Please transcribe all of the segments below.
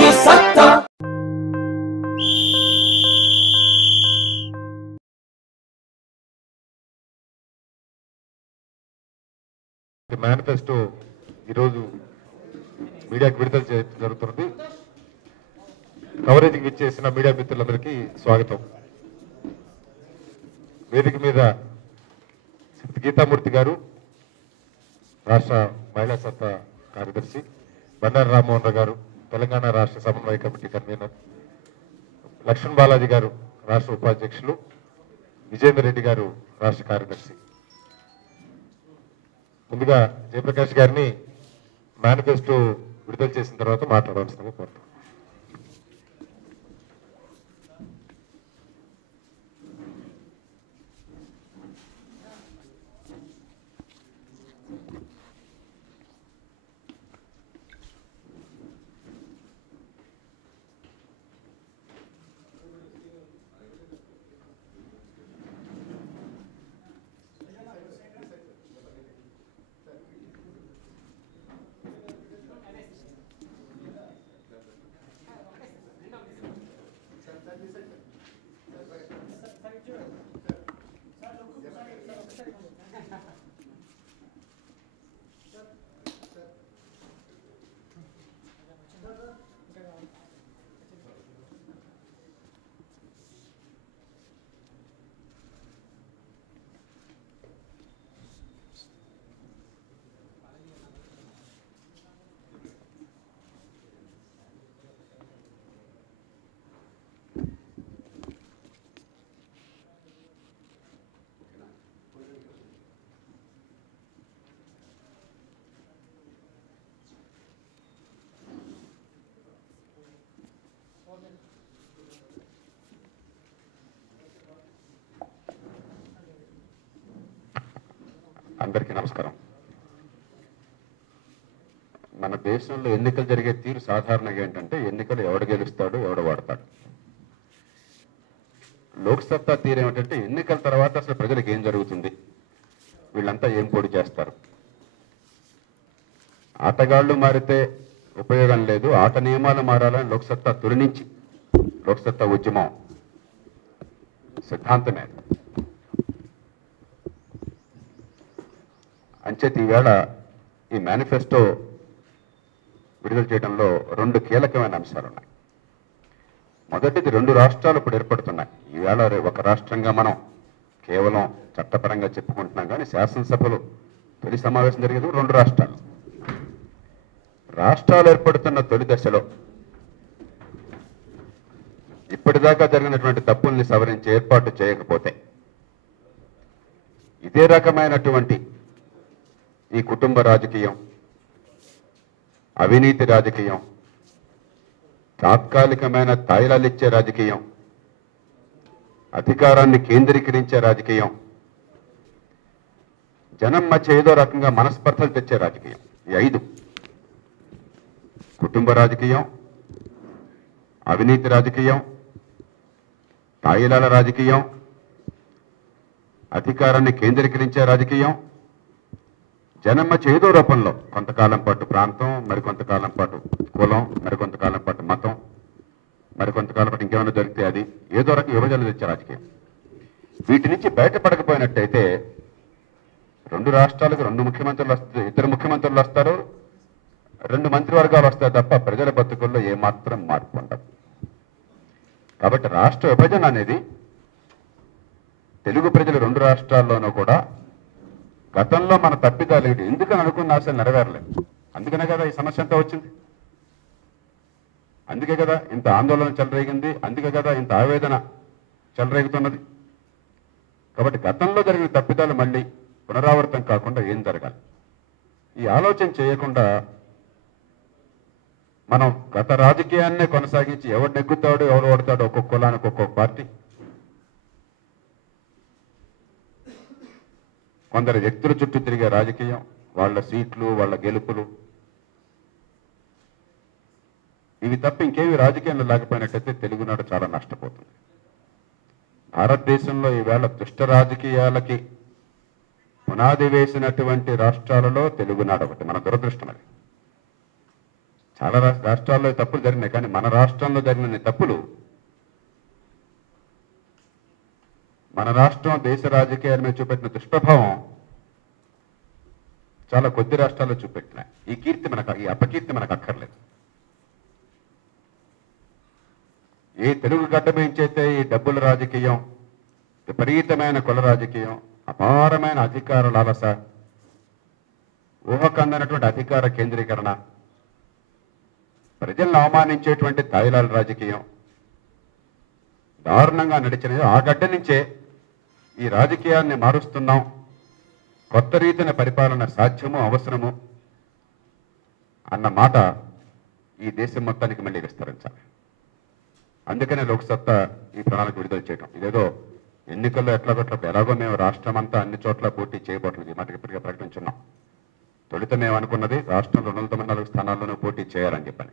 ఇది సత్తా. మేనిఫెస్టో ఈరోజు మీడియాకు విడుదల చేయడం జరుగుతుంది. కవరేజ్కి ఇచ్చేసిన మీడియా మిత్రులందరికీ స్వాగతం. వేదిక మీద గీతామూర్తి గారు, రాష్ట్ర మహిళా సత్తా కార్యదర్శి, బండారు రామ్మోహన్ రావు గారు, తెలంగాణ రాష్ట్ర సమన్వయ కమిటీ కన్వీనర్, లక్ష్మణ్ బాలాజీ గారు, రాష్ట్ర ఉపాధ్యక్షులు, విజేందర్ రెడ్డి గారు, రాష్ట్ర కార్యదర్శి. ముందుగా జయప్రకాష్ గారిని మేనిఫెస్టో విడుదల చేసిన తర్వాత మాట్లాడవలసిందిగా కోరుతాం. అందరికీ నమస్కారం. మన దేశంలో ఎన్నికలు జరిగే తీరు సాధారణంగా ఏంటంటే ఎన్నికలు ఎవడు గెలుస్తాడు, ఎవడు వాడతాడు. లోక్సత్తా తీరు ఏమిటంటే ఎన్నికల తర్వాత అసలు ప్రజలకు ఏం జరుగుతుంది, వీళ్ళంతా ఏం పోటీ చేస్తారు. ఆటగాళ్లు మారితే ఉపయోగం లేదు, ఆట నియమాలు మారాలని లోక్సత్తా తొలి నుంచి లోక్సత్తా ఉద్యమం సిద్ధాంతమే. అంచేత ఈవేళ ఈ మేనిఫెస్టో విడుదల చేయడంలో రెండు కీలకమైన అంశాలు ఉన్నాయి. మొదటిది, రెండు రాష్ట్రాలు ఇప్పుడు ఏర్పడుతున్నాయి. ఈవేళ ఒక రాష్ట్రంగా మనం కేవలం చట్టపరంగా చెప్పుకుంటున్నాం, కానీ శాసనసభలో తొలి సమావేశం జరిగేది రెండు రాష్ట్రాలు. రాష్ట్రాలు ఏర్పడుతున్న తొలి దశలో ఇప్పటిదాకా జరిగినటువంటి తప్పుల్ని సవరించి ఏర్పాటు చేయకపోతే ఇదే రకమైనటువంటి ఈ కుటుంబ రాజకీయం, అవినీతి రాజకీయం, తాత్కాలికమైన తాయిలాలిచ్చే రాజకీయం, అధికారాన్ని కేంద్రీకరించే రాజకీయం, జనం మధ్య ఏదో రకంగా మనస్పర్ధలు తెచ్చే రాజకీయం, ఈ ఐదు: కుటుంబ రాజకీయం, అవినీతి రాజకీయం, తాయిలాల రాజకీయం, అధికారాన్ని కేంద్రీకరించే రాజకీయం, జనం మధ్య ఏదో రూపంలో కొంతకాలం పాటు ప్రాంతం, మరికొంతకాలం పాటు కులం, మరికొంతకాలం పాటు మతం, మరికొంతకాలం పాటు ఇంకేమైనా దొరికితే అది ఏదో రకం విభజనలు తెచ్చే రాజకీయం. వీటి నుంచి బయటపడకపోయినట్టయితే రెండు రాష్ట్రాలకు రెండు ముఖ్యమంత్రులు వస్తారు, ఇద్దరు ముఖ్యమంత్రులు వస్తారు, రెండు మంత్రివర్గాలు వస్తాయి తప్ప ప్రజల బతుకుల్లో ఏమాత్రం మార్పు ఉండదు. కాబట్టి రాష్ట్ర విభజన అనేది తెలుగు ప్రజలు రెండు రాష్ట్రాల్లోనూ కూడా గతంలో మన తప్పిదాలు ఏంటి, ఎందుకని అనుకున్న ఆశలు నెరవేరలేదు. అందుకనే కదా ఈ సమస్య అంతా వచ్చింది, అందుకే కదా ఇంత ఆందోళన చెలరేగింది, అందుకే కదా ఇంత ఆవేదన చెలరేగుతున్నది. కాబట్టి గతంలో జరిగిన తప్పిదాలు మళ్ళీ పునరావృతం కాకుండా ఏం జరగాలి, ఈ ఆలోచన చేయకుండా మనం గత రాజకీయాన్నే కొనసాగించి ఎవరు నెగ్గుతాడు, ఎవరు ఓడతాడు, ఒక్కొక్క కులానికి ఒక్కొక్క పార్టీ, కొందరు వ్యక్తుల చుట్టూ తిరిగే రాజకీయం, వాళ్ళ సీట్లు, వాళ్ళ గెలుపులు, ఇవి తప్ప ఇంకేమి రాజకీయంలో లేకపోయినట్టయితే తెలుగునాడు చాలా నష్టపోతుంది. భారతదేశంలో ఈవేళ దుష్ట రాజకీయాలకి పునాది వేసినటువంటి రాష్ట్రాలలో తెలుగునాడు ఒకటి. మన దురదృష్టం అది. చాలా రాష్ట్రాల్లో తప్పులు జరిగినాయి, కానీ మన రాష్ట్రంలో జరిగిన తప్పులు, మన రాష్ట్రం దేశ రాజకీయాల మీద చూపెట్టిన దుష్ప్రభావం చాలా కొద్ది రాష్ట్రాల్లో చూపెట్టినాయి. ఈ అపకీర్తి మనకు అక్కర్లేదు. ఏ తెలుగు గడ్డ మించైతే ఈ డబ్బుల రాజకీయం, విపరీతమైన కుల రాజకీయం, అపారమైన అధికార లాలస, ఊహకందనటువంటి అధికార కేంద్రీకరణ, ప్రజలను అవమానించేటువంటి తాయిలాల రాజకీయం దారుణంగా నడిచినది. ఆ గడ్డ నుంచే ఈ రాజకీయాన్ని మారుస్తున్నాం, కొత్త రీతిన పరిపాలన సాధ్యము అవసరము అన్న మాట ఈ దేశం మొత్తానికి మళ్ళీ విస్తరించాలి. అందుకనే లోక్సత్తా ఈ ప్రణాళిక విడుదల చేయడం. ఇదేదో ఎన్నికల్లో ఎలాగో మేము రాష్ట్రం అంతా అన్ని చోట్ల పోటీ చేయబోట్లేదు, ఈ మాటకి ఇప్పటికే ప్రకటించున్నాం. తొలుత మేము అనుకున్నది రాష్ట్రంలో 294 స్థానాల్లోనూ పోటీ చేయాలని చెప్పని.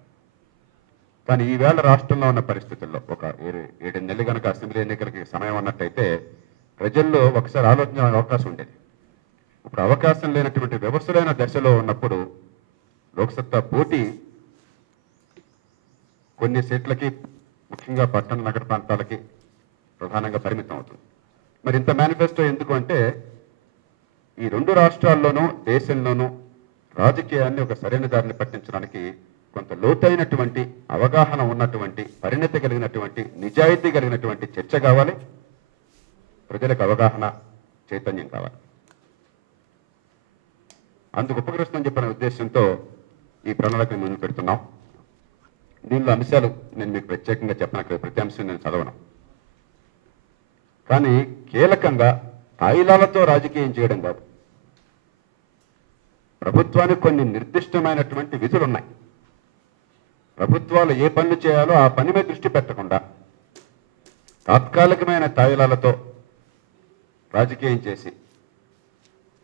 కానీ ఈవేళ రాష్ట్రంలో ఉన్న పరిస్థితుల్లో ఒక 7 నెలలు కనుక అసెంబ్లీ ఎన్నికలకి సమయం ఉన్నట్టయితే ప్రజల్లో ఒకసారి ఆలోచన అవకాశం ఉండేది. ఇప్పుడు అవకాశం లేనటువంటి వ్యవస్థలైన దశలో ఉన్నప్పుడు లోక్సత్తా పోటీ కొన్ని సీట్లకి, ముఖ్యంగా పట్టణ నగర ప్రాంతాలకి ప్రధానంగా పరిమితం అవుతుంది. మరి ఇంత మేనిఫెస్టో ఎందుకు అంటే, ఈ 2 రాష్ట్రాల్లోనూ దేశంలోనూ రాజకీయాన్ని ఒక సరైన దారిని పట్టించడానికి కొంత లోతైనటువంటి అవగాహన ఉన్నటువంటి, పరిణతి కలిగినటువంటి, నిజాయితీ కలిగినటువంటి చర్చ కావాలి. ప్రజలకు అవగాహన, చైతన్యం కావాలి. అందుకు ఉపకరిస్తుందని చెప్పిన ఉద్దేశంతో ఈ ప్రణాళికను ముందు పెడుతున్నాం. దీనిలో అంశాలు నేను మీకు ప్రత్యేకంగా చెప్పనట్లేదు, ప్రతి అంశం నేను చదవను. కానీ కీలకంగా తాయిలాలతో రాజకీయం చేయడం కాదు. ప్రభుత్వానికి కొన్ని నిర్దిష్టమైనటువంటి విధులు ఉన్నాయి. ప్రభుత్వాలు ఏ పనులు చేయాలో ఆ పని మీద దృష్టి పెట్టకుండా తాత్కాలికమైన తాయిలాలతో రాజకీయం చేసి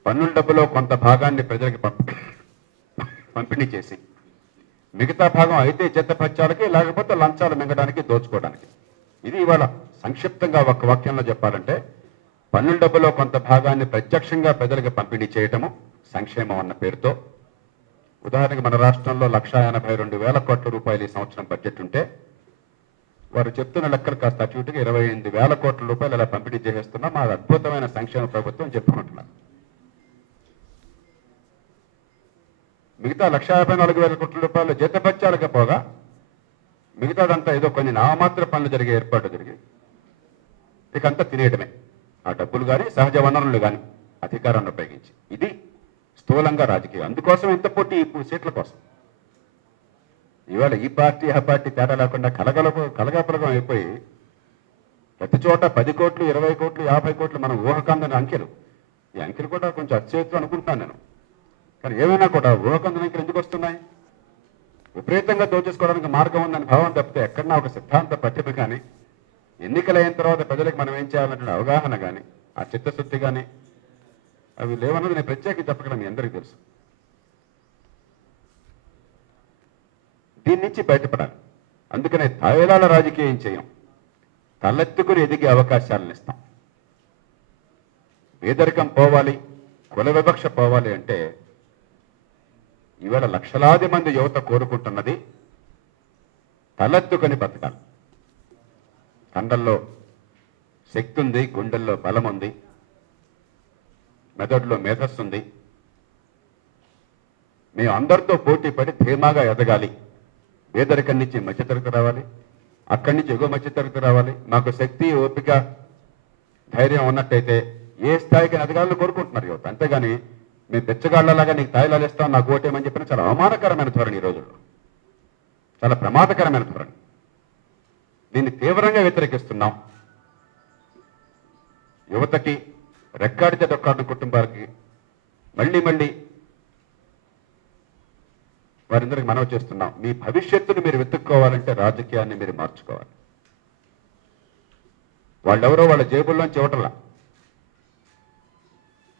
పన్నుల డబ్బులో కొంత భాగాన్ని ప్రజలకి పంపిణీ చేసి మిగతా భాగం అయితే జతపత్యాలకి, లేకపోతే లంచాలు మింగడానికి, దోచుకోవడానికి. ఇది ఇవాళ సంక్షిప్తంగా ఒక వాక్యంలో చెప్పాలంటే, పన్నుల డబ్బులో కొంత భాగాన్ని ప్రత్యక్షంగా ప్రజలకు పంపిణీ చేయటము సంక్షేమం అన్న పేరుతో. ఉదాహరణకి మన రాష్ట్రంలో 1,82,000 కోట్ల రూపాయలు ఈ సంవత్సరం బడ్జెట్ ఉంటే, వారు చెప్తున్న లెక్కలు కాస్త అటు ఇటుగా 28,000 కోట్ల రూపాయలు ఇలా పంపిణీ చేసేస్తున్నాం, మా అద్భుతమైన సంక్షేమ ప్రభుత్వం చెప్పుకుంటున్నారు. మిగతా 1,54,000 కోట్ల రూపాయలు జీతభత్యాలకు పోగా మిగతాదంతా ఏదో కొన్ని నామమాత్ర పనులు జరిగే ఏర్పాటు జరిగి ఇకంతా తినేయడమే. ఆ డబ్బులు కానీ, సహజ వనరులు కానీ అధికారాన్ని ఉపయోగించి. ఇది స్థూలంగా రాజకీయం. అందుకోసం ఇంత పోటీ ఈ సీట్ల కోసం. ఇవాళ ఈ పార్టీ ఆ పార్టీ తేడా లేకుండా కలగాపులగం అయిపోయి ప్రతి చోట 10 కోట్లు, 20 కోట్లు, 50 కోట్లు మనం ఊహకందని అంకెలు. ఈ అంకెలు కూడా కొంచెం అత్యవసరం అనుకుంటున్నాను నేను. కానీ ఏమైనా కూడా ఊహకందని అంకెలు ఎందుకు వస్తున్నాయి? విపరీతంగా దోచేసుకోవడానికి మార్గం ఉందని భావం తప్పితే ఎక్కడన్నా ఒక సిద్ధాంత పట్టిక కానీ, ఎన్నికలైన తర్వాత ప్రజలకు మనం ఏం చేయాలనే అవగాహన కానీ, ఆ చిత్తశుద్ధి కానీ అవి లేవన్నది నేను ప్రత్యేకంగా చెప్పగలను, మీ అందరికీ తెలుసు. దీని నుంచి బయటపడాలి. అందుకనే తాయిలాల రాజకీయం చేయం, తలెత్తుకుని ఎదిగే అవకాశాలను ఇస్తాం. పేదరికం పోవాలి, కుల వివక్ష పోవాలి అంటే ఇవాళ లక్షలాది మంది యువత కోరుకుంటున్నది తలెత్తుకొని బతకాలి. కండల్లో శక్తి ఉంది, గుండెల్లో బలం ఉంది, మెదడులో మేధస్సు ఉంది. మేము అందరితో పోటీ పడి ధీమాగా ఎదగాలి. పేదరికం నుంచి మధ్యతరగతి రావాలి, అక్కడి నుంచి ఎగువ మధ్యతరగతి రావాలి. మాకు శక్తి, ఓపిక, ధైర్యం ఉన్నట్టయితే ఏ స్థాయికి ఎదగాలని కోరుకుంటున్నారు యువత. అంతేగాని మేము బెచ్చగాళ్లలాగా నీకు తాయిలాలు ఇస్తాం, నాకు ఓటేమని చెప్పిన చాలా అవమానకరమైన ధోరణి ఈ రోజుల్లో, చాలా ప్రమాదకరమైన ధోరణి. దీన్ని తీవ్రంగా వ్యతిరేకిస్తున్నాం. యువతకి, రెక్కాడితే డొక్కాడిన కుటుంబాలకి మళ్ళీ మళ్ళీ వారందరికీ మనవి చేస్తున్నాం. మీ భవిష్యత్తును మీరు వెతుక్కోవాలంటే రాజకీయాన్ని మీరు మార్చుకోవాలి. వాళ్ళెవరో వాళ్ళ జేబుల్లోంచి ఇవ్వటంలా,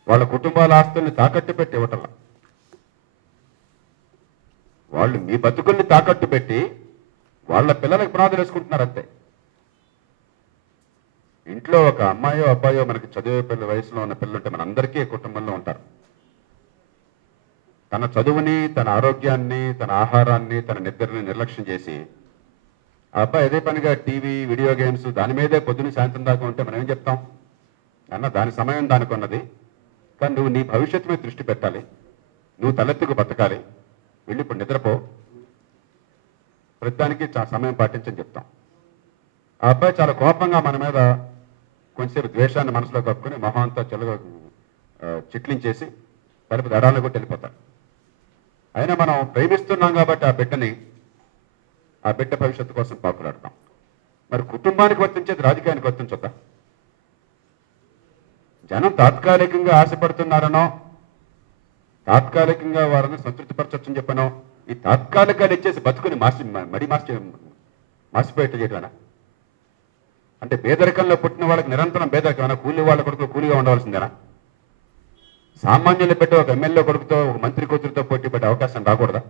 వాళ్ళ కుటుంబాల ఆస్తుల్ని తాకట్టు పెట్టి ఇవ్వటంలా, వాళ్ళు మీ బతుకుల్ని తాకట్టు పెట్టి వాళ్ళ పిల్లలకు పునాదులు వేసుకుంటున్నారు అంతే. ఇంట్లో ఒక అమ్మాయో అబ్బాయో మనకి చదివే వయసులో ఉన్న పిల్లలు ఉంటే మనందరికీ కుటుంబంలో ఉంటారు. తన చదువుని, తన ఆరోగ్యాన్ని, తన ఆహారాన్ని, తన నిద్రని నిర్లక్ష్యం చేసి ఆ అబ్బాయి అదే పనిగా టీవీ, వీడియో గేమ్స్ దాని మీదే పొద్దున్న సాయంత్రం దాకా ఉంటే మనం ఏం చెప్తాం? అన్న దాని సమయం దానికి ఉన్నది, కానీ నువ్వు నీ భవిష్యత్తు మీద దృష్టి పెట్టాలి, నువ్వు తలెత్తుకు బతకాలి, వెళ్ళి ఇప్పుడు నిద్రపో, ప్రతిదానికి సమయం పాటించని చెప్తాం. ఆ అబ్బాయి చాలా కోపంగా మన మీద కొంచెంసేపు ద్వేషాన్ని మనసులో కప్పుకొని మొహం అంతా చెలుగా చిట్లించేసి తలుపు దడాలను కొట్టి వెళ్ళిపోతాడు. అయినా మనం ప్రేమిస్తున్నాం కాబట్టి ఆ బిడ్డ భవిష్యత్తు కోసం పాకులాడతాం. మరి కుటుంబానికి వర్తించేది రాజకీయానికి వర్తించొద్దా? జనం తాత్కాలికంగా ఆశపడుతున్నారనో, తాత్కాలికంగా వారిని సంతృప్తిపరచొచ్చని చెప్పనో, ఈ తాత్కాలికాలు ఇచ్చేసి బతుకుని మాసిపోయేట్టు చేయటమేనా? అంటే పేదరికంలో పుట్టిన వాళ్ళకి నిరంతరం పేదరికమైనా, కూలి వాళ్ళ కొడుకు కూలిగా ఉండవలసిందేనా? సామాన్యుల బిడ్డ ఒక ఎమ్మెల్యే కొడుకుతో, ఒక మంత్రి కూతురితో పోటీ పడే అవకాశం రాకూడదా?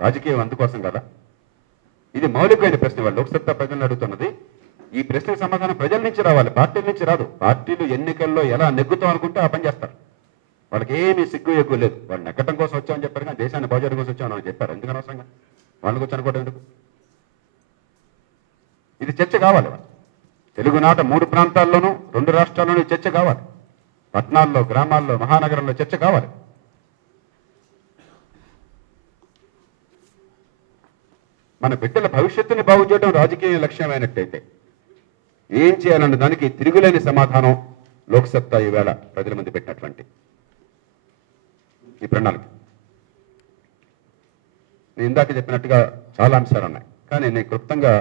రాజకీయం అందుకోసం కదా? ఇది మౌలికమైన ప్రశ్న. వాళ్ళు లోక్సత్తా ప్రజలను అడుగుతున్నది. ఈ ప్రశ్నకు సమాధానం ప్రజల నుంచి రావాలి, పార్టీల నుంచి రాదు. పార్టీలు ఎన్నికల్లో ఎలా నెగ్గుతాం అనుకుంటే ఆ పని చేస్తారు. వాళ్ళకి ఏమీ సిగ్గు ఎక్కువ లేదు. వాళ్ళు నెగ్గటం కోసం వచ్చామని చెప్పారు, కానీ దేశాన్ని బాగుచేయడం కోసం వచ్చామని చెప్పారు. ఎందుకు అనవసరంగా వాళ్ళకి వచ్చి అనుకోవడం ఎందుకు? ఇది చర్చ కావాలి. తెలుగునాట 3 ప్రాంతాల్లోనూ 2 రాష్ట్రాల్లోనూ చర్చ కావాలి. పట్టణాల్లో, గ్రామాల్లో, మహానగరంలో చర్చ కావాలి. మన బిడ్డల భవిష్యత్తుని బాగు చేయడం రాజకీయ లక్ష్యమైనట్టయితే ఏం చేయాలన్న దానికి తిరుగులేని సమాధానం లోక్సత్తా ఈవేళ ప్రజల ముందు పెట్టినటువంటి ఈ ప్రణాళిక. నేను ఇందాక చెప్పినట్టుగా చాలా అంశాలు ఉన్నాయి, కానీ నేను క్లుప్తంగా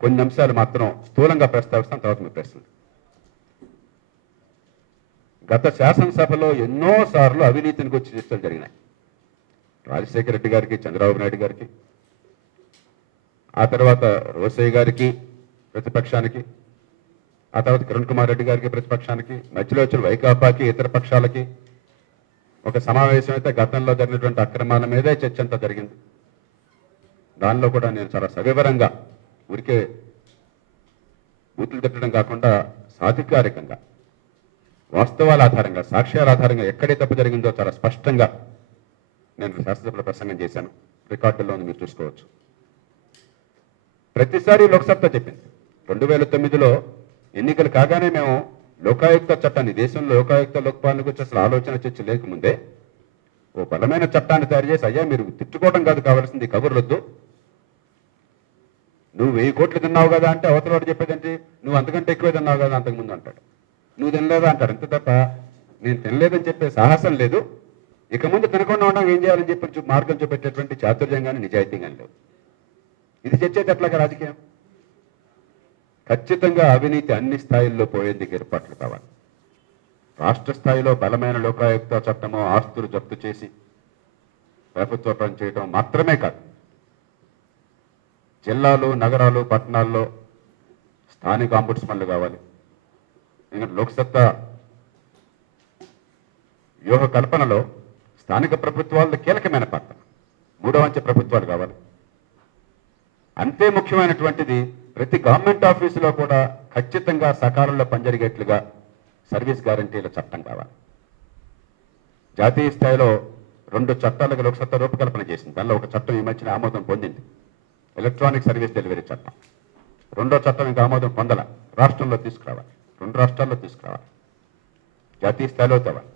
కొన్ని అంశాలు మాత్రం స్థూలంగా ప్రస్తావిస్తాను. తర్వాత మీ ప్రశ్నలు. గత శాసనసభలో ఎన్నోసార్లు అవినీతిని గురించి చర్చలు జరిగినాయి. రాజశేఖర రెడ్డి గారికి, చంద్రబాబు నాయుడు గారికి, ఆ తర్వాత రోసయ్య గారికి ప్రతిపక్షానికి, ఆ తర్వాత కిరణ్ కుమార్ రెడ్డి గారికి ప్రతిపక్షానికి, మధ్యలో వచ్చిన వైకాపాకి, ఇతర పక్షాలకి ఒక సమావేశం అయితే గతంలో జరిగినటువంటి అక్రమాల మీదే చర్చ అంతా జరిగింది. దానిలో కూడా నేను చాలా సవివరంగా, ఊరికే బూతులు తిట్టడం కాకుండా సాధికారికంగా, వాస్తవాల ఆధారంగా, సాక్ష్యాల ఆధారంగా ఎక్కడే తప్పు జరిగిందో చాలా స్పష్టంగా నేను శాసనసభలో ప్రసంగం చేశాను. రికార్డుల్లో మీరు చూసుకోవచ్చు. ప్రతిసారి లోక్సత్తా చెప్పింది. 2009లో ఎన్నికలు కాగానే మేము లోకాయుక్త చట్టాన్ని, దేశంలో లోకాయుక్త లోక్పాలన గురించి అసలు ఆలోచన చర్చ లేకముందే ఓ బలమైన చట్టాన్ని తయారు చేసి, అయ్యా మీరు తిట్టుకోవడం కాదు కావాల్సింది, కబుర్లొద్దు, నువ్వు 1000 కోట్లు తిన్నావు కదా అంటే అవతలవాడు చెప్పేదంటే నువ్వు అంతకంటే ఎక్కువే తిన్నావు కదా అంతకుముందు అంటాడు. నువ్వు తినలేదా అంటాడు. అంతే తప్ప నేను తినలేదని చెప్పే సాహసం లేదు. ఇక ముందు తినకుండా ఉండడం ఏం చేయాలని చెప్పి మార్గం చూపెట్టేటువంటి చాతుర్యం కానీ నిజాయితీ కానీ లేవు. ఇది చర్చైతే ఎట్లాగా రాజకీయం? ఖచ్చితంగా అవినీతి అన్ని స్థాయిల్లో పోయేందుకు ఏర్పాట్లు కావాలి. రాష్ట్ర స్థాయిలో బలమైన లోకాయుక్త చట్టమో, ఆస్తులు జప్తు చేసి ప్రభుత్వ పని చేయడం మాత్రమే కాదు, జిల్లాలు, నగరాలు, పట్టణాల్లో స్థానిక ఆంబుడ్స్మన్లు కావాలి. ఎందుకంటే లోక్సత్తా వ్యూహ కల్పనలో స్థానిక ప్రభుత్వాలతో కీలకమైన పాత్ర, 3వ అంచె ప్రభుత్వాలు కావాలి. అంతే ముఖ్యమైనటువంటిది ప్రతి గవర్నమెంట్ ఆఫీసులో కూడా ఖచ్చితంగా సకాలంలో పనిజరిగేట్లుగా సర్వీస్ గ్యారంటీల చట్టం కావాలి. జాతీయ స్థాయిలో 2 చట్టాలకు లోక్సత్తా రూపకల్పన చేసింది. దానిలో ఒక చట్టం ఈ మధ్యన ఆమోదం పొందింది, ఎలక్ట్రానిక్ సర్వీస్ డెలివరీ చట్టం. 2వ చట్టం ఇంకా ఆమోదం పొందల, రాష్ట్రంలో తీసుకురావాలి, 2 రాష్ట్రాల్లో తీసుకురావాలి, జాతీయ స్థాయిలో తేవాలి.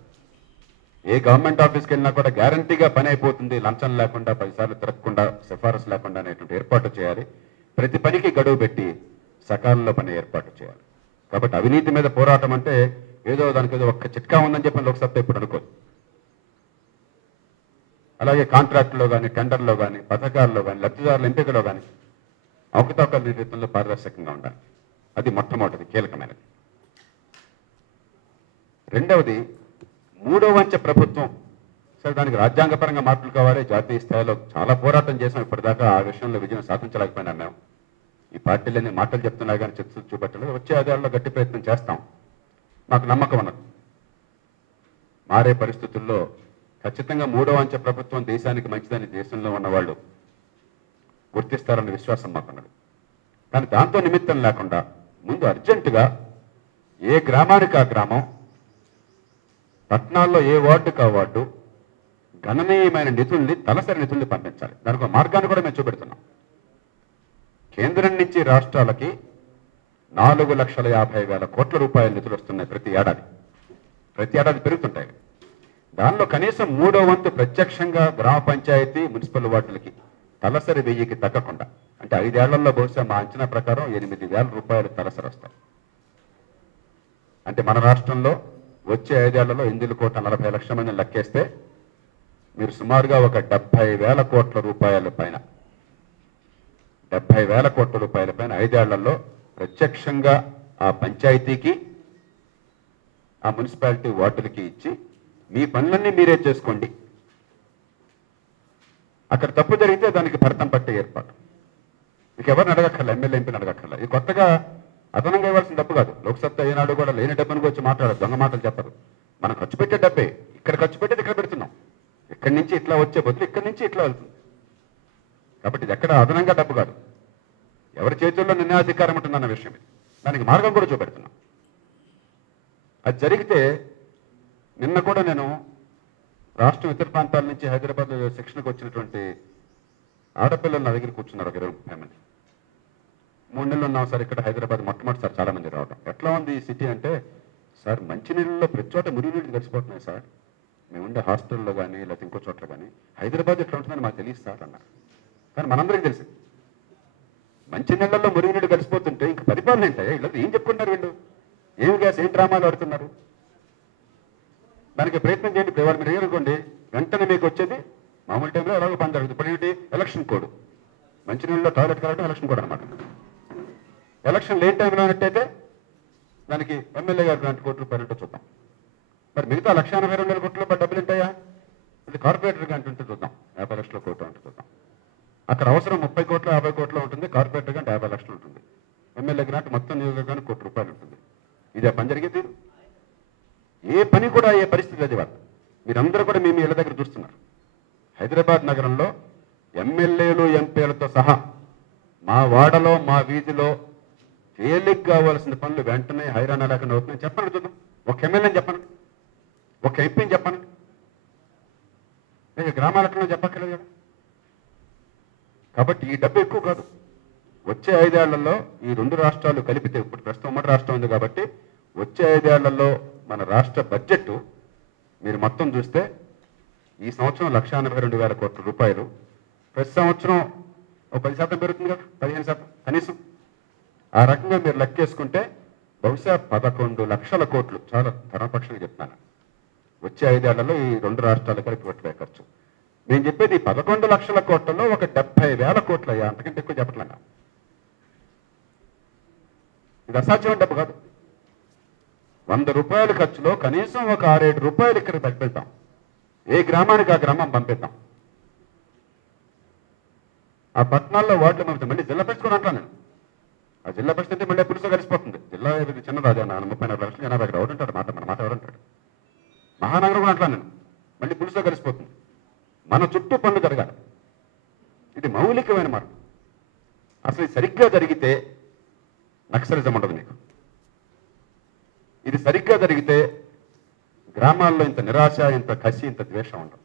ఏ గవర్నమెంట్ ఆఫీస్కి వెళ్ళినా కూడా గ్యారంటీగా పని అయిపోతుంది, లంచం లేకుండా, 10 సార్లు తిరగకుండా, సిఫారసు లేకుండా అనేటువంటి ఏర్పాటు చేయాలి. ప్రతి పనికి గడువు పెట్టి సకాలంలో పని ఏర్పాటు చేయాలి. కాబట్టి అవినీతి మీద పోరాటం అంటే ఏదో దానికి ఏదో ఒక్క చిట్కా ఉందని చెప్పి లోక్సత్తా ఇప్పుడు అనుకోదు. అలాగే కాంట్రాక్టులో కానీ, టెండర్లో కానీ, పథకాల్లో కానీ, లబ్ధిదారుల ఎంపికలో కానీ అవకతవకల నిర్వహణలో పారదర్శకంగా ఉండాలి. అది మొట్టమొదటిది, కీలకమైనది. రెండవది 3వ అంచె ప్రభుత్వం. సరే, దానికి రాజ్యాంగపరంగా మార్పులు కావాలి. జాతీయ స్థాయిలో చాలా పోరాటం చేసాం, ఇప్పటిదాకా ఆ విషయంలో విజయం సాధించలేకపోయినా మేము. ఈ పార్టీలన్నీ మాటలు చెప్తున్నా కానీ చర్చలు చూపెట్టలేదు. వచ్చే ఆధారంలో గట్టి ప్రయత్నం చేస్తాం. మాకు నమ్మకం ఉన్నది. మారే పరిస్థితుల్లో ఖచ్చితంగా 3వ అంచె ప్రభుత్వం దేశానికి మంచిదని దేశంలో ఉన్నవాళ్ళు గుర్తిస్తారన్న విశ్వాసం మాకున్నది. కానీ దాంతో నిమిత్తం లేకుండా ముందు అర్జెంటుగా ఏ గ్రామానికి ఆ గ్రామం, పట్టణాల్లో ఏ వార్డుకు ఆ వార్డు, గణనీయమైన నిధుల్ని, తలసరి నిధుల్ని పంపించాలి. దానికి ఒక మార్గాన్ని కూడా మేము చూపెడుతున్నాం. కేంద్రం నుంచి రాష్ట్రాలకి 4,50,000 కోట్ల రూపాయల నిధులు వస్తున్నాయి ప్రతి ఏడాది. ప్రతి ఏడాది పెరుగుతుంటాయి. దానిలో కనీసం 3వ వంతు ప్రత్యక్షంగా గ్రామ పంచాయతీ, మున్సిపల్ వార్డులకి తలసరి 1000కి తగ్గకుండా, అంటే 5 ఏళ్లలో బహుశా మా అంచనా ప్రకారం 8,000 రూపాయలు తలసరి వస్తాయి. అంటే మన రాష్ట్రంలో వచ్చే 5 ఏళ్లలో 8,40 లక్షల మందిని లెక్కేస్తే మీరు సుమారుగా ఒక 70,000 కోట్ల రూపాయల పైన 70,000 కోట్ల రూపాయల పైన 5 ఏళ్లలో ప్రత్యక్షంగా ఆ పంచాయతీకి, ఆ మున్సిపాలిటీ వార్డులకి ఇచ్చి మీ పనులన్నీ మీరే చేసుకోండి. అక్కడ తప్పు జరిగితే దానికి భర్తం పట్టే ఏర్పాటు. మీకు ఎవరిని అడగక్కర్లా, ఎమ్మెల్యే ఎంపీని అడగక్కర్లా. ఇది కొత్తగా అదనంగా ఇవ్వాల్సిన డబ్బు కాదు. లోక్సత్తా ఏనాడు కూడా లేని డబ్బుని గురించి మాట్లాడదు, దొంగ మాటలు చెప్పరు. మనం ఖర్చు పెట్టే డబ్బే, ఇక్కడ ఖర్చు పెట్టేది ఇక్కడ పెడుతున్నాం. ఇక్కడి నుంచి ఇట్లా వచ్చే బదులు ఇక్కడి నుంచి ఇట్లా వెళ్తుంది. కాబట్టి ఇది ఎక్కడ అదనంగా డబ్బు కాదు, ఎవరి చేతుల్లో నిర్ణయాధికారం ఉంటుందన్న విషయం ఇది. దానికి మార్గం కూడా చూపెడుతున్నాం. అది జరిగితే నిన్న కూడా నేను రాష్ట్రం ఇతర ప్రాంతాల నుంచి హైదరాబాద్ శిక్షణకు వచ్చినటువంటి ఆడపిల్లలు నా దగ్గర కూర్చున్నారు, ఒక 20-30 మంది. 3 నెలలు ఉన్నాం సార్ ఇక్కడ హైదరాబాద్, మొట్టమొదటిసారి చాలా మంది రావడం. ఎట్లా ఉంది ఈ సిటీ అంటే, సార్ మంచినీళ్ళలో ప్రతి చోట మురుగునీళ్ళు కలిసిపోతున్నాయి సార్, మేము ఉండే హాస్టల్లో కానీ లేకపోతే ఇంకో చోట్ల కానీ. హైదరాబాద్ ఎట్లా ఉంటుందని మాకు తెలియదు సార్ అన్నారు. కానీ మనందరికీ తెలిసి మంచినీళ్ళల్లో మురుగునీళ్ళు కలిసిపోతుంటే ఇంక పరిపాలన ఏంటాయా? ఇలా ఏం చెప్పుకుంటారు వీళ్ళు? ఏమి గ్యాస్, ఏం డ్రామాలు ఆడుతున్నారు? దానికి ప్రయత్నం చేయండి. ఇప్పుడు ఎవరు మీరు అనుకోండి, వెంటనే మీకు వచ్చేది మామూలు టైంలో ఎలాగో పని జరుగుతుంది. ఇప్పుడు ఏంటి? Election code. మంచినీళ్ళలో టాయిలెట్ కలగడం ఎలక్షన్ కోడ్ అనమాట. ఎలక్షన్ లేని టైంలో అన్నట్టయితే దానికి ఎమ్మెల్యే గారు గంట కోట్ల రూపాయలు చూద్దాం. మరి మిగతా 1,82,000 కోట్ల రూపాయలు డబ్బులు ఉంటాయా? ఇది కార్పొరేటర్ గంట ఉంటే చూద్దాం, 50 లక్షల కోట్లు అంటే చూద్దాం. అక్కడ అవసరం 30 కోట్లు 50 కోట్లు ఉంటుంది, కార్పొరేటర్ గంట 50 లక్షలు ఉంటుంది, ఎమ్మెల్యే గ్రాంట్ మొత్తం నియోజకవర్గానికి ₹1,00,00,000 ఉంటుంది. ఇదే పని జరిగేది. ఏ పని కూడా అయ్యే పరిస్థితి అది. వాళ్ళు మీరందరూ కూడా మీ ఇళ్ళ దగ్గర చూస్తున్నారు. హైదరాబాద్ నగరంలో ఎమ్మెల్యేలు, ఎంపీలతో సహా మా వాడలో, మా వీధిలో తేలిగ్గా కావాల్సిన పనులు వెంటనే హైరాణ లేకుండా అవుతున్నాయి. చెప్పండి చూద్దాం. ఒక ఎమ్మెల్యేని చెప్పండి, ఒక ఎంపీని చెప్పండి. ఇక గ్రామాలట్లో చెప్పక్కర్లేదు కదా. కాబట్టి ఈ డబ్బు ఎక్కువ కాదు. వచ్చే 5 ఏళ్లలో ఈ 2 రాష్ట్రాలు కలిపితే, ఇప్పుడు ప్రస్తుతం ఉమ్మడి రాష్ట్రం ఉంది కాబట్టి వచ్చే 5 ఏళ్లలో మన రాష్ట్ర బడ్జెట్ మీరు మొత్తం చూస్తే ఈ సంవత్సరం 1,82,000 కోట్ల రూపాయలు, ప్రతి సంవత్సరం ఒక 10% పెరుగుతుంది కదా, 15% కనీసం. ఆ రకంగా మీరు లెక్కేసుకుంటే బహుశా 11 లక్షల కోట్లు, చాలా ధనపక్షంగా చెప్తాను, వచ్చే 5 ఏళ్లలో ఈ 2 రాష్ట్రాలు కలిపి పెట్టే ఖర్చు. నేను చెప్పేది 11 లక్షల కోట్లలో ఒక 70,000 కోట్లు అయ్యా, అంతకంటే ఎక్కువ చెప్పట్లేనా. ఇది అసాధ్యమైన డబ్బు కాదు. 100 రూపాయల ఖర్చులో కనీసం ఒక 6-7 రూపాయలు ఇక్కడ పెడతాం. ఏ గ్రామానికి ఆ గ్రామం పంపిద్దాం. ఆ పట్టణాల్లో వార్డులు పంపిస్తాం. మళ్ళీ జిల్లా పరిస్థితి కూడా అంటాను నేను. ఆ జిల్లా పరిస్థితి అంటే మళ్ళీ పులుసు కలిసిపోతుంది. జిల్లా ఇది చిన్న రాజా, 34 లక్షలు జనాభా ఇక్కడ ఎవడంటాడు మాట, మన మాట ఎవడంటాడు. మహానగరం కూడా అంటాను నేను, మళ్ళీ పులుసు కలిసిపోతుంది. మన చుట్టూ పనులు జరగాలి. ఇది మౌలికమైన మార్గం. అసలు ఇది సరిగ్గా జరిగితే నక్సలిజం ఉండదు మీకు. ఇది సరిగ్గా జరిగితే గ్రామాల్లో ఇంత నిరాశ, ఇంత కసి, ఇంత ద్వేషం ఉండదు.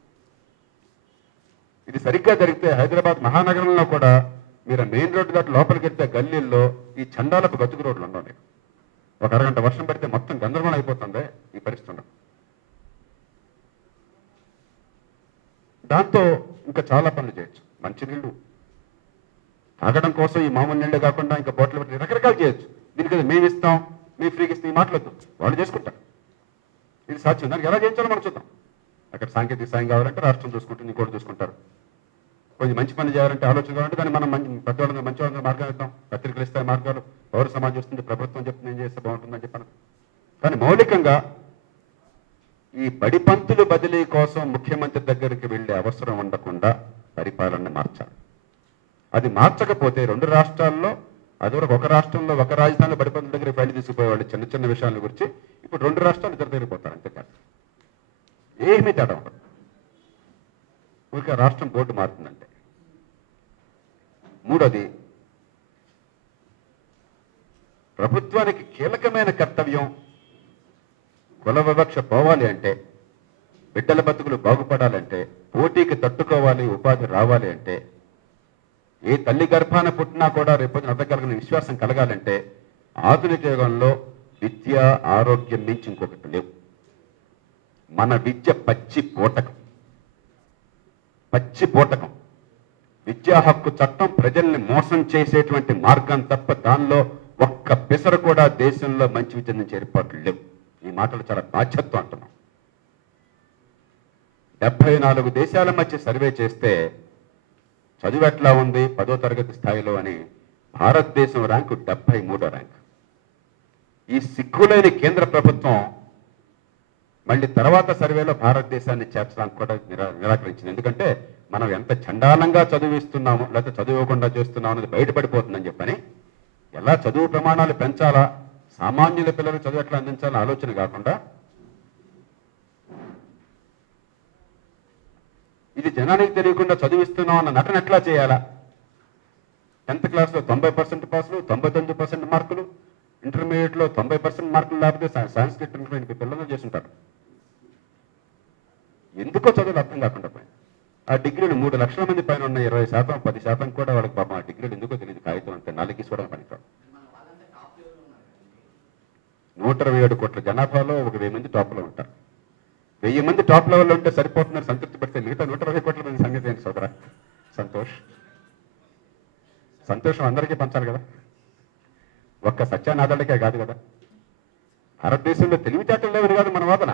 ఇది సరిగ్గా జరిగితే హైదరాబాద్ మహానగరంలో కూడా మీరు మెయిన్ రోడ్డు దాటి లోపలికి వెళ్తే గల్లీల్లో ఈ చండాలపు గతుకు రోడ్లు ఉండవు. మీకు ఒక అరగంట వర్షం పడితే మొత్తం గందరగోళం అయిపోతుంది. ఈ పరిస్థితి ఉండదు. దాంతో ఇంకా చాలా పనులు చేయొచ్చు. మంచినీళ్ళు తాగడం కోసం ఈ మామూలు నీళ్ళే కాకుండా ఇంకా బోట్లు పెట్టి రకరకాలు చేయొచ్చు. దీనికి మేము ఇస్తాం, మేము ఫ్రీకి ఇస్తాం, ఈ మాటలొద్దు, వాళ్ళు చేసుకుంటారు. ఇది సాధ్యం. దానికి ఎలా చేయించాలో మనం చూద్దాం. అక్కడ సాంకేతిక సాయం కావాలంటే రాష్ట్రం చూసుకుంటుంది, ఇంకోటి చూసుకుంటారు. కొంచెం మంచి పని చేయాలంటే ఆలోచన కావాలంటే దాన్ని మనం పెద్దవాళ్ళ మంచి వాళ్ళ మార్గాలు ఇద్దాం. పత్రికలు ఇస్తాయి మార్గాలు, పౌర సమాజం వస్తుంది, ప్రభుత్వం చెప్తుంది ఏం చేస్తే బాగుంటుందని చెప్పాను. కానీ మౌలికంగా ఈ బడిపంతులు బదిలీ కోసం ముఖ్యమంత్రి దగ్గరికి వెళ్ళే అవసరం ఉండకుండా పరిపాలన మార్చాలి. అది మార్చకపోతే 2 రాష్ట్రాల్లో, అదివరకు ఒక రాష్ట్రంలో ఒక రాజధానిలో బడిపంతుల దగ్గర ఫైల్ తీసుకుపోయేవాళ్ళు చిన్న చిన్న విషయాల గురించి, ఇప్పుడు 2 రాష్ట్రాలు ఇద్దరు దగ్గర పోతారు. అంతేకాదు ఏమీ తేడా ఉండదు. ఊరికే రాష్ట్రం బోర్డు మారుతుందంటే. మూడోది, ప్రభుత్వానికి కీలకమైన కర్తవ్యం కుల వివక్ష పోవాలి అంటే బిడ్డల బతుకులు బాగుపడాలంటే, పోటీకి తట్టుకోవాలి, ఉపాధి రావాలి అంటే, ఏ తల్లి గర్భాన పుట్టినా కూడా రేపొద్దున అవ్వగలిగిన విశ్వాసం కలగాలంటే ఆధునిక యుగంలో విద్య, ఆరోగ్యం మించి ఇంకొకటి లేవు. మన విద్య పచ్చి బూటకం. విద్యా హక్కు చట్టం ప్రజల్ని మోసం చేసేటువంటి మార్గం తప్ప దానిలో ఒక్క పిసరు కూడా దేశంలో మంచి విద్య నుంచి ఏర్పాట్లు లేవు. ఈ మాటలు చాలా బాధ్యతతో అంటున్నాం. 74 దేశాల మధ్య సర్వే చేస్తే చదువు ఎట్లా ఉంది 10వ తరగతి స్థాయిలో అని భారతదేశం ర్యాంకు 73వ ర్యాంక్. ఈ సిగ్గులేని కేంద్ర ప్రభుత్వం మళ్ళీ తర్వాత సర్వేలో భారతదేశాన్ని చేర్చడానికి కూడా నిరాకరించింది. ఎందుకంటే మనం ఎంత చండాలంగా చదివిస్తున్నామో లేకపోతే చదువుకుండా చేస్తున్నామో అనేది బయటపడిపోతుందని చెప్పని ఎలా చదువు ప్రమాణాలు పెంచాలా, సామాన్యుల పిల్లలు చదువు ఎట్లా అందించాలని ఆలోచన కాకుండా ఇది జనానికి తెలియకుండా చదివిస్తున్నాం అన్న నటన ఎట్లా చేయాలా. 10th క్లాస్లో 90% పాసులు, 99% మార్కులు, ఇంటర్మీడియట్లో 90% మార్కులు లేకపోతే సాంస్క్రిట్ ఇంటర్మీడియట్ పిల్లలు చేస్తుంటారు. ఎందుకో చదువులు అర్థం కాకుండా పోయింది. ఆ డిగ్రీలు 3 లక్షల మంది పైన ఉన్న 20%, 10% కూడా వాళ్ళకి పాపం ఆ డిగ్రీలు ఎందుకో తెలియదు. కాగితం అంతే నాలుగు తీసుకోవడం పనికిరాడు. 127 కోట్ల జనాభాలో 1000 మంది టాప్లో ఉంటారు. 1000 మంది టాప్ లెవెల్లో ఉంటే సరిపోతున్నారు సంతృప్తి పడితే మిగతా 120 కోట్ల మంది సంగతి ఏంటి సోదరా? సంతోషం అందరికీ పంచాలి కదా, ఒక్క సత్యానాథుడికే కాదు కదా. భారతదేశంలో తెలివితేటలు లేవని కాదు మన వాదన,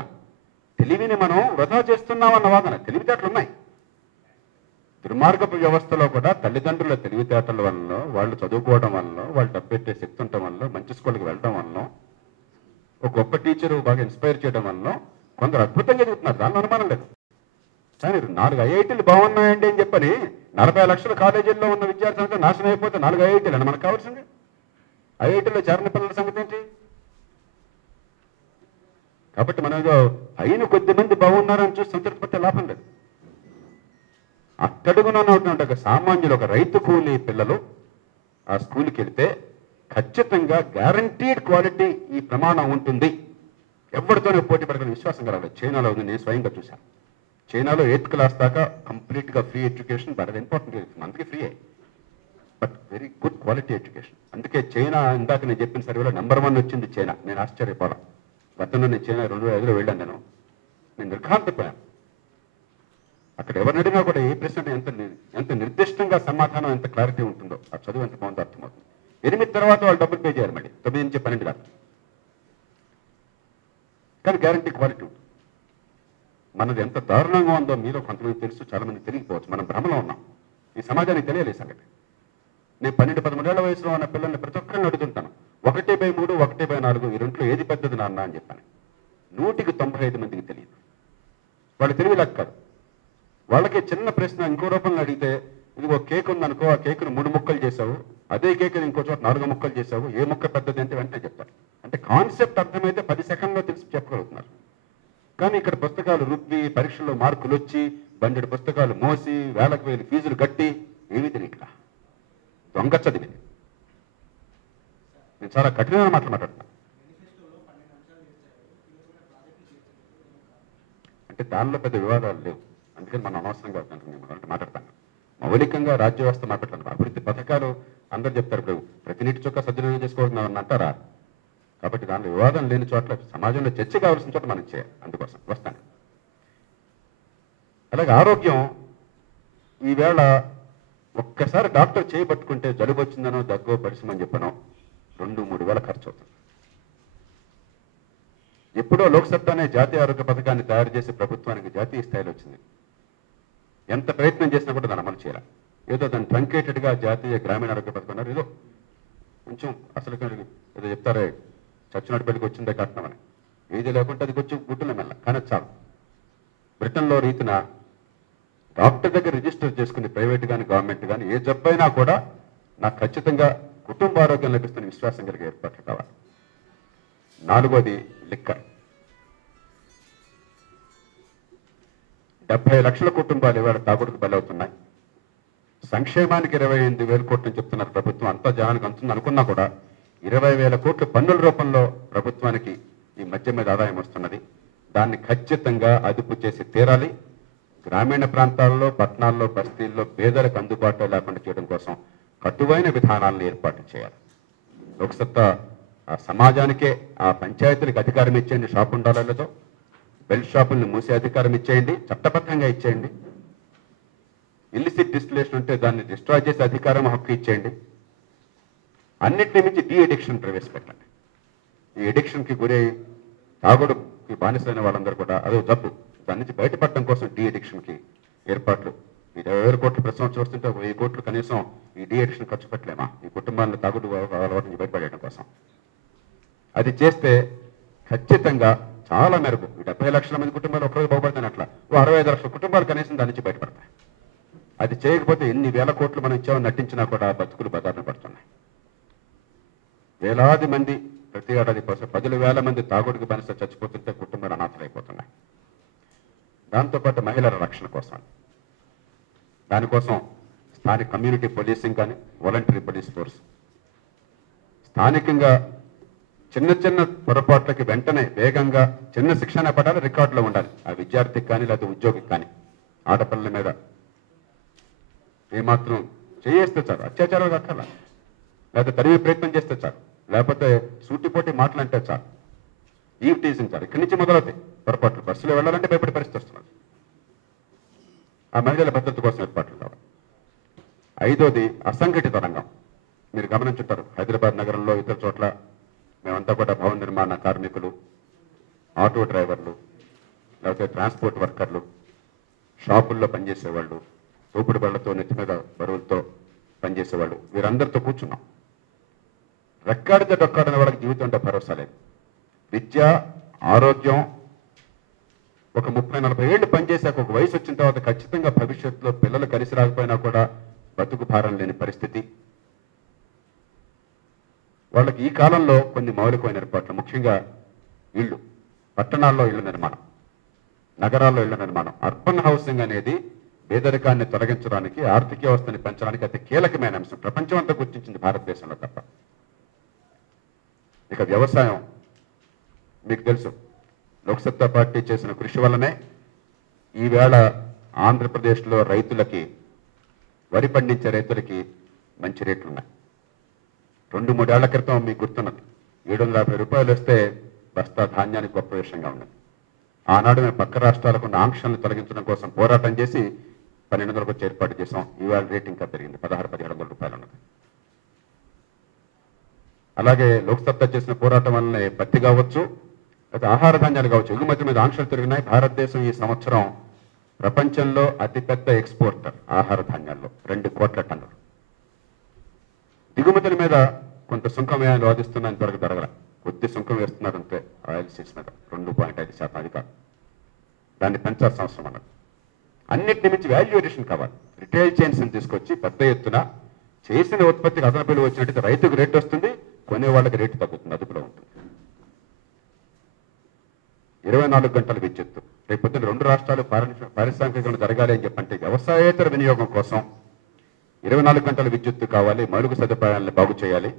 తెలివిని మనం వృధా చేస్తున్నామన్న వాదన. తెలివితేటలు ఉన్నాయి. దుర్మార్గపు వ్యవస్థలో కూడా తల్లిదండ్రుల తెలివితేటల వల్ల, వాళ్ళు చదువుకోవడం వల్ల, వాళ్ళు డబ్బెట్టే శక్తి ఉండటం వల్ల, మంచి స్కూల్కి వెళ్ళడం వల్ల, ఒక గొప్ప టీచరు బాగా ఇన్స్పైర్ చేయడం వల్ల కొందరు అద్భుతంగా చదువుతున్నారు, దానిలో అనుమానం లేదు. కానీ 4 ఐఐటీలు బాగున్నాయండి అని చెప్పని 40 లక్షల కాలేజీల్లో ఉన్న విద్యార్థులతో నాశనం అయిపోతే 4 ఐఐటీలు అని మనకు కావాల్సింది. ఐఐటీలో చేరిన పిల్లల సంగతి ఏంటి? కాబట్టి మనం అయిన కొద్ది మంది బాగున్నారని చూసి సంతృప్తి పట్టే లాభం లేదు. అట్టడుగున ఉన్నటువంటి ఒక సామాన్యులు, ఒక రైతు కూలీ పిల్లలు ఆ స్కూల్కి వెళ్తే ఖచ్చితంగా గ్యారంటీడ్ క్వాలిటీ ఈ ప్రమాణం ఉంటుంది, ఎవరితోనే పోటీ పడగల విశ్వాసం కలగాలి. చైనాలో ఉంది, నేను స్వయంగా చూశాను. చైనాలో 8th క్లాస్ దాకా కంప్లీట్గా ఫ్రీ ఎడ్యుకేషన్, బట్ ఇంపార్టెంట్ అందుకే free, but very good quality education. అందుకే చైనా ఇందాక నేను చెప్పిన సర్వేలో నెంబర్ 1 వచ్చింది చైనా. నేను ఆశ్చర్యపోలా. గతంలో నేను చైనా 2005లో వెళ్ళాను. నేను నిర్ఘాంతపోయాను. అక్కడ ఎవరిని అడిగినా కూడా ఏ ప్రశ్న ఎంత నిర్దిష్టంగా సమాధానం, ఎంత క్లారిటీ ఉంటుందో, ఆ చదువు ఎంత బాగుందో అర్థమవుతుంది. 8 తర్వాత వాళ్ళు డబ్బులు పే చేయాలి, మళ్ళీ 9 నుంచి 12 దాకా. కానీ గ్యారంటీ క్వాలిటీ ఉంటుంది. మనది ఎంత దారుణంగా ఉందో మీలో కొంతమంది తెలుసు, చాలా మంది తెలియకపోవచ్చు. మనం భ్రమలో ఉన్నాం, ఈ సమాజానికి తెలియలేదు సంగతి. నేను 12-13 ఏళ్ల వయసులో ఉన్న పిల్లల్ని ప్రతి ఒక్కరిని అడుగుతుంటాను, 1/3, 1/4 ఈ రెంట్లో ఏది పెద్దది నాన్న అని చెప్పాను. 100కి 95 మందికి తెలియదు. వాళ్ళు తెలివిలేక కాదు. వాళ్ళకి చిన్న ప్రశ్న ఇంకో రూపంలో అడిగితే, ఇదిగో కేక్ ఉందనుకో, ఆ కేకును 3 ముక్కలు చేసావు, అదే కేకుని ఇంకో చోట 4 ముక్కలు చేసావు, ఏ ముక్క పెద్దది అంటే వెంటనే చెప్తారు. అంటే కాన్సెప్ట్ అర్థమైతే 10 సెకండ్లో తెలిసి చెప్పగలుగుతున్నారు. కానీ ఇక్కడ పుస్తకాలు రుబ్బి, పరీక్షల్లో మార్కులు వచ్చి, బండెడు పుస్తకాలు మోసి, వేలకు వేలు ఫీజులు కట్టి ఏమీ తెలియట్లా, దొంగ చదివి. నేను చాలా కఠినమైన మాటలు మాట్లాడుతున్నాను. అంటే దానిలో పెద్ద వివాదాలు లేవు, అందుకని మనం అనవసరంగా మాట్లాడతాను. మౌలికంగా రాజ్య వ్యవస్థ మాట్లాడతాను. అభివృద్ధి పథకాలు అందరూ చెప్తారు, ఇప్పుడు ప్రతి నీటి చొక్క సద్వినియోగం చేసుకోవాలని అంటారా? కాబట్టి దానిలో వివాదం లేని చోట్ల, సమాజంలో చర్చ కావాల్సిన చోట మనం చేయాలి. అందుకోసం వస్తాను. అలాగే ఆరోగ్యం, ఈవేళ ఒక్కసారి డాక్టర్ చేయబట్టుకుంటే జలుబు వచ్చిందనో, దగ్గో, పరిశ్రమని చెప్పనో 2-3 వేల ఖర్చు అవుతుంది. ఎప్పుడో లోక్సత్తా అనే జాతీయ ఆరోగ్య పథకాన్ని తయారు చేసి ప్రభుత్వానికి జాతీయ స్థాయిలో వచ్చింది. ఎంత ప్రయత్నం చేసినా కూడా దాన్ని అమలు చేయాలి. ఏదో దాన్ని ట్రంకేటెడ్గా జాతీయ గ్రామీణ ఆరోగ్య పథకం అన్నారు. ఏదో కొంచెం అసలు ఏదో చెప్తారే, చచ్చినట్టు పెళ్లికి వచ్చిందే కట్టినామని. ఏది లేకుంటే అది కొంచెం గుట్టుల మెల్ల, కానీ చాలు. బ్రిటన్లో రీతిన డాక్టర్ దగ్గర రిజిస్టర్ చేసుకుని, ప్రైవేట్ కానీ గవర్నమెంట్ కానీ, ఏ జబ్బైనా కూడా నాకు ఖచ్చితంగా కుటుంబ ఆరోగ్యం లభిస్తున్న విశ్వాసం కలిగే ఏర్పాట్లు కావాలి. 4వది లిక్కర్. 70 లక్షల కుటుంబాలు ఇవాళ తాగుడుకు బలవుతున్నాయి. సంక్షేమానికి 28,000 కోట్లు చెప్తున్నారు ప్రభుత్వం. అంతా జనానికి అందుతుంది అనుకున్నా కూడా 20,000 కోట్లు పన్నుల రూపంలో ప్రభుత్వానికి ఈ మద్యం మీద ఆదాయం వస్తున్నది. దాన్ని ఖచ్చితంగా అదుపు చేసి తీరాలి. గ్రామీణ ప్రాంతాల్లో, పట్టణాల్లో, బస్తీల్లో పేదలకు అందుబాటులో లేకుండా చేయడం కోసం కటువైన విధానాలను ఏర్పాటు చేయాలి. లోక్సత్తా ఆ సమాజానికే, ఆ పంచాయతీలకు అధికారం ఇచ్చేయండి. షాపు ఉండాలతో బెల్ట్ షాపుల్ని మూసే అధికారం ఇచ్చేయండి, చట్టబద్ధంగా ఇచ్చేయండి. ఇల్లిసిట్ డిస్టిలేషన్ ఉంటే దాన్ని డిస్ట్రాయ్ చేసే అధికారం, హక్కు ఇచ్చేయండి. అన్నింటినీ మించి డీ ఎడిక్షన్ ప్రవేశపెట్టండి. ఈ ఎడిక్షన్కి గురై తాగుడుకి బానిసైన వాళ్ళందరూ కూడా అదో జబ్బు, దాని నుంచి బయటపడడం కోసం డీ ఎడిక్షన్కి ఏర్పాట్లు. ఈ 20,000 కోట్లు ప్రతి సంవత్సరం వస్తుంటే 1,000 కోట్లు కనీసం ఈ డీ ఎడిక్షన్ ఖర్చు పెట్టలేమా? ఈ కుటుంబాలను తాగుడు అలవాటు నుంచి బయటపడేయడం కోసం. అది చేస్తే ఖచ్చితంగా చాలా మేరకు ఈ 70 లక్షల మంది కుటుంబాలు ఒకరోజు బాగుపడతాయి. అట్లా 65 లక్షల కుటుంబాలు కనీసం దాని నుంచి బయటపడతాయి. అది చేయకపోతే ఎన్ని వేల కోట్లు మనం ఇచ్చామని నటించినా కూడా బతుకులు బదారణ పడుతున్నాయి. వేలాది మంది ప్రతి ఏడాది కోసం 10,000 మంది తాగుడికి బానిస చచ్చిపోతుంటే కుటుంబాలు అనాథలైపోతున్నాయి. దాంతోపాటు మహిళల రక్షణ కోసం, దానికోసం స్థానిక కమ్యూనిటీ పోలీసింగ్ కానీ, వాలంటరీ పోలీస్ ఫోర్స్, స్థానికంగా చిన్న చిన్న పొరపాట్లకి వెంటనే వేగంగా చిన్న శిక్షణ పడాలి, రికార్డులో ఉండాలి. ఆ విద్యార్థికి కానీ లేకపోతే ఉద్యోగికి కానీ, ఆడపిల్లల మీద ఏమాత్రం చేయేస్తే చాలు, అత్యాచారాలు దక్కాల, లేకపోతే తరిమే ప్రయత్నం చేస్తే చాలు, లేకపోతే సూటిపోటీ మాటలంటే చాలు, ఈవ్ టీజింగ్ చాలు. ఇక్కడి నుంచి మొదలవుతాయి పొరపాట్లు. బస్సులో వెళ్ళాలంటే భయపడే పరిస్థితి వస్తున్నారు. ఆ మహిళల భద్రత కోసం ఏర్పాట్లు కావాలి. 5వది అసంఘటిత రంగం. మీరు గమనించుంటారు, హైదరాబాద్ నగరంలో ఇతర చోట్ల మేమంతా కూడా భవన నిర్మాణ కార్మికులు, ఆటో డ్రైవర్లు, లేకపోతే ట్రాన్స్పోర్ట్ వర్కర్లు, షాపుల్లో పనిచేసేవాళ్ళు, తోపుడు బళ్లతో నెత్తి మీద బరువులతో పనిచేసేవాళ్ళు, వీరందరితో కూర్చున్నాం. రెక్కాడితే డొక్కాడని వాళ్ళకి జీవితం అంటే భరోసా లేదు. విద్య, ఆరోగ్యం, ఒక 30-40 ఏళ్ళు పనిచేసాక ఒక వయసు వచ్చిన తర్వాత ఖచ్చితంగా భవిష్యత్తులో పిల్లలు కలిసి రాకపోయినా కూడా బతుకు భారం లేని పరిస్థితి. వాళ్ళకి ఈ కాలంలో కొన్ని మౌలికమైన ఏర్పాట్లు, ముఖ్యంగా ఇళ్ళు, పట్టణాల్లో ఇళ్ల నిర్మాణం, నగరాల్లో ఇళ్ల నిర్మాణం, అర్బన్ హౌసింగ్ అనేది పేదరికాన్ని తొలగించడానికి, ఆర్థిక వ్యవస్థని పెంచడానికి అతి కీలకమైన అంశం. ప్రపంచం అంతా గుర్తించింది, భారతదేశంలో తప్ప. ఇక వ్యవసాయం, మీకు తెలుసు, లోక్సత్తా పార్టీ చేసిన కృషి వల్లనే ఈవేళ ఆంధ్రప్రదేశ్లో రైతులకి, వరి పండించే రైతులకి మంచి రేట్లు ఉన్నాయి. 2-3 ఏళ్ల క్రితం మీకు గుర్తున్నది, 750 రూపాయలు వస్తే బస్తా ధాన్యానికి గొప్ప విషయంగా ఉన్నది. ఆనాడు మేము పక్క రాష్ట్రాలకు ఉన్న ఆంక్షలను తొలగించడం కోసం పోరాటం చేసి 1200 వచ్చి ఏర్పాటు చేసాం. ఈవేళ రేట్ ఇంకా పెరిగింది, 1600-1700 రూపాయలు ఉన్నది. అలాగే లోక్సత్తా చేసిన పోరాటం వల్లనే పత్తి కావచ్చు, అయితే ఆహార ధాన్యాలు కావచ్చు, ఎగుమతి మీద ఆంక్షలు తిరిగినాయి. భారతదేశం ఈ సంవత్సరం ప్రపంచంలో అతిపెద్ద ఎక్స్పోర్టర్ ఆహార ధాన్యాల్లో, 2 కోట్ల టన్నులు. దిగుమతుల మీద కొంత సుంకం వేయాలని వాదిస్తున్నాను, త్వరగా జరగల. కొద్ది సుంకం వేస్తున్నారు అంతే, ఆయిల్ సీడ్స్ మీద 2.5% అధికారం. దాన్ని పెంచాల్సిన అవసరం అన్నది. అన్నింటిని మించి వాల్యూ ఎడిషన్ కావాలి. రిటైల్ చైన్స్ తీసుకొచ్చి పెద్ద ఎత్తున చేసిన ఉత్పత్తికి అదనపు విలువ వచ్చినట్టయితే రైతుకు రేటు వస్తుంది, కొనేవాళ్ళకి రేటు తగ్గుతుంది, అదుపులో ఉంటుంది. 24 గంటల విద్యుత్తు. రేపు పొద్దున్న 2 రాష్ట్రాలు పారిశ్రామికీకరణ జరగాలి అని చెప్పంటే వ్యవసాయేతర వినియోగం కోసం 24 గంటల విద్యుత్తు కావాలి, మౌలిక సదుపాయాలను బాగు చేయాలి.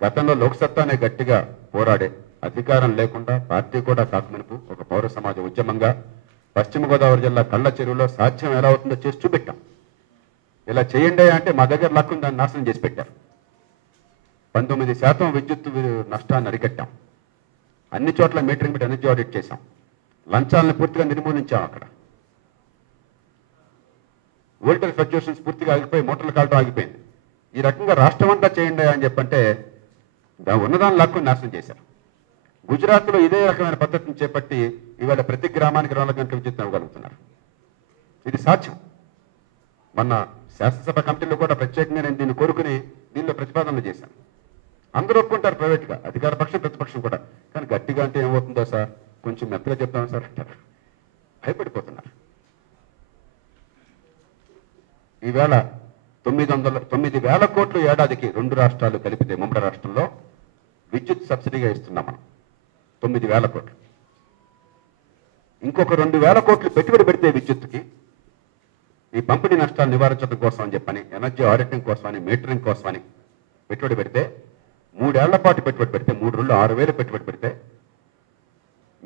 గతంలో లోక్సత్తానే గట్టిగా పోరాడే, అధికారం లేకుండా పార్టీ కూడా కాకమునుపు ఒక పౌర సమాజ ఉద్యమంగా పశ్చిమ గోదావరి జిల్లా కళ్ళ చెరువులో సాధ్యం ఎలా అవుతుందో చేసి చూపెట్టాం. ఇలా చేయండి అంటే మా దగ్గర లక్కుని దాన్ని నాశనం చేసి పెట్టారు. 19% విద్యుత్ నష్టాన్ని అరికట్టాం. అన్ని చోట్ల మీటరింగ్ పెట్టి ఎనర్జీ ఆడిట్ చేశాం. లంచాలను పూర్తిగా నిర్మూలించాం. అక్కడ వోల్టేజ్ ఫ్లక్చుయేషన్స్ పూర్తిగా ఆగిపోయి మోటార్లు కాలటం ఆగిపోయింది. ఈ రకంగా రాష్ట్రం అంతా చేయండి అని చెప్పంటే ఉన్నదాన్ని లాక్కుని నాశనం చేశారు. గుజరాత్లో ఇదే రకమైన పద్ధతిని చేపట్టి ఇవాళ ప్రతి గ్రామానికి 4 గంటల విద్యుత్ ఇవ్వగలుగుతున్నారు. ఇది సాధ్యం. మొన్న శాసనసభ కమిటీలో కూడా ప్రత్యేకంగా నేను దీన్ని కోరుకుని దీనిలో ప్రతిపాదనలు చేశాను. అందరూ ఒప్పుకుంటారు, ప్రైవేట్గా, అధికార పక్షం ప్రతిపక్షం కూడా. కానీ గట్టిగా అంటే ఏమవుతుందో సార్, కొంచెం మెత్తగా చెప్తాం సార్ అంటారు. భయపడిపోతున్నారు. ఈవేళ 9,000 కోట్లు ఏడాదికి 2 రాష్ట్రాలు కలిపితే ఉమ్మడి రాష్ట్రంలో విద్యుత్ సబ్సిడీగా ఇస్తున్నాం మనం. 9,000 కోట్లు. ఇంకొక 2,000 కోట్లు పెట్టుబడి పెడితే విద్యుత్తుకి, ఈ పంపిణీ నష్టాలు నివారించడం కోసం అని చెప్పని, ఎనర్జీ ఆడిటింగ్ కోసమని, మీటరింగ్ కోసమని పెట్టుబడి పెడితే, 3 ఏళ్ల పాటు పెట్టుబడి పెడితే, 3 రోజులు 6,000 పెట్టుబడి పెడితే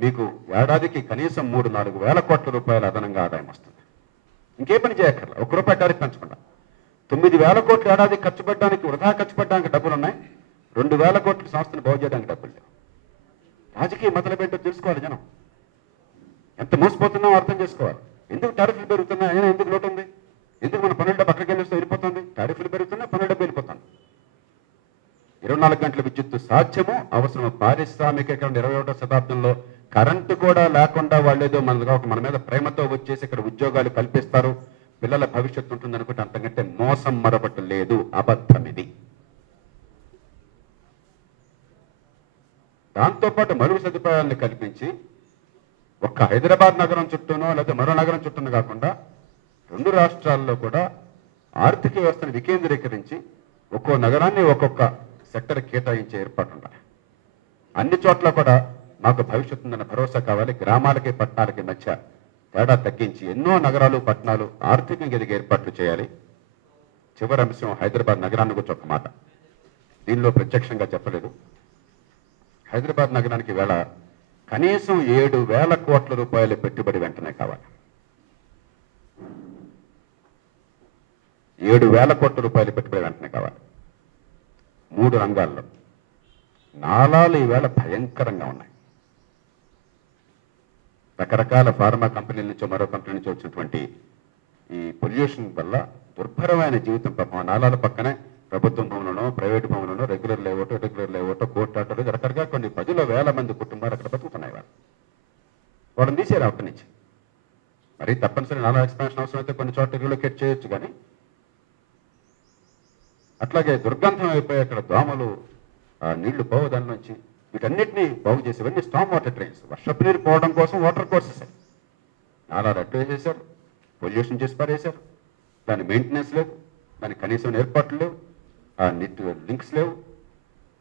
మీకు ఏడాదికి కనీసం 3-4 వేల కోట్ల రూపాయల అదనంగా ఆదాయం వస్తుంది. ఇంకే పని చేయక్కర్లా, ₹1 టారిఫ్ పెంచకుండా. 9,000 కోట్లు ఏడాదికి ఖర్చు పెట్టడానికి, వృధా ఖర్చు పెట్టడానికి డబ్బులు ఉన్నాయి. 2,000 కోట్ల సంస్థను బాగు చేయడానికి డబ్బులు లేవు. రాజకీయ మొదలుపెట్టో తెలుసుకోవాలి జనం. ఎంత మోసపోతున్నామో అర్థం చేసుకోవాలి. ఎందుకు టారిఫ్లు పెరుగుతున్నాయి, అయినా ఎందుకు లోటు ఉంది? ఎందుకు మన పనుల డబ్బు అక్కడికి వెళ్ళిస్తే వెళ్ళిపోతుంది? టారిఫ్లు పెరుగుతున్నాయి, పనుల డబ్బు వెళ్ళిపోతుంది. 24 గంటల విద్యుత్తు సాధ్యము, అవసరము. పారిశ్రామికీకరణ 21వ శతాబ్దంలో కరెంటు కూడా లేకుండా వాళ్ళేదో మన మీద ప్రేమతో వచ్చేసి ఇక్కడ ఉద్యోగాలు కల్పిస్తారు, పిల్లల భవిష్యత్తు ఉంటుంది అనుకుంటే అంతకంటే మోసం మరొకటి లేదు. అబద్ధం ఇది. దాంతోపాటు మరుగు సదుపాయాలను కల్పించి ఒక్క హైదరాబాద్ నగరం చుట్టూనో లేదా మరో నగరం చుట్టూనో కాకుండా 2 రాష్ట్రాల్లో కూడా ఆర్థిక వ్యవస్థను వికేంద్రీకరించి ఒక్కో నగరాన్ని ఒక్కొక్క సెక్టర్ కేటాయించే ఏర్పాటు ఉండాలి. అన్ని చోట్ల కూడా మాకు భవిష్యత్తు ఉందన్న భరోసా కావాలి. గ్రామాలకి పట్టణాలకి మధ్య తేడా తగ్గించి ఎన్నో నగరాలు పట్టణాలు ఆర్థికంగా ఎదిగే ఏర్పాట్లు చేయాలి. చివరి అంశం హైదరాబాద్ నగరాన్ని గురించి ఒక మాట. దీనిలో ప్రత్యక్షంగా చెప్పలేదు. హైదరాబాద్ నగరానికి వేళ కనీసం 7,000 కోట్ల రూపాయల పెట్టుబడి వెంటనే కావాలి. 7,000 కోట్ల రూపాయల పెట్టుబడి వెంటనే కావాలి. 3 రంగాల్లో. నాలాలు ఈవేళ భయంకరంగా ఉన్నాయి. రకరకాల ఫార్మా కంపెనీల నుంచో మరో కంపెనీ నుంచి వచ్చినటువంటి ఈ పొల్యూషన్ వల్ల దుర్భరమైన జీవితం. పాపం నాలాల పక్కనే ప్రభుత్వం భూములను, ప్రైవేటు భూములను, రెగ్యులర్ లేవటో, కోర్టు ఆటోలు, రకరకాల కొన్ని 10,000 మంది కుటుంబాలు అక్కడ బతుకుతున్నాయి. వాళ్ళని తీసేరు అక్కడి నుంచి. మరి తప్పనిసరి నాలా ఎక్స్పాన్షన్ అవసరం అయితే కొన్ని చోట్ల రిలోకేట్ చేయొచ్చు. కానీ అట్లాగే దుర్గంధం అయిపోయి అక్కడ దోమలు, నీళ్లు పోవు దాని నుంచి. వీటన్నిటినీ బాగు చేసేవన్నీ స్టామ్ వాటర్ డ్రైన్స్. వర్షపు నీరు పోవడం కోసం వాటర్ కోర్సెస్. నాలా రట్టు వేసేసారు, పొల్యూషన్ చేసి పారేశారు. దాని మెయింటెనెన్స్ లేదు, దానికి కనీసం ఏర్పాట్లు లేవు, నెట్ లింక్స్ లేవు.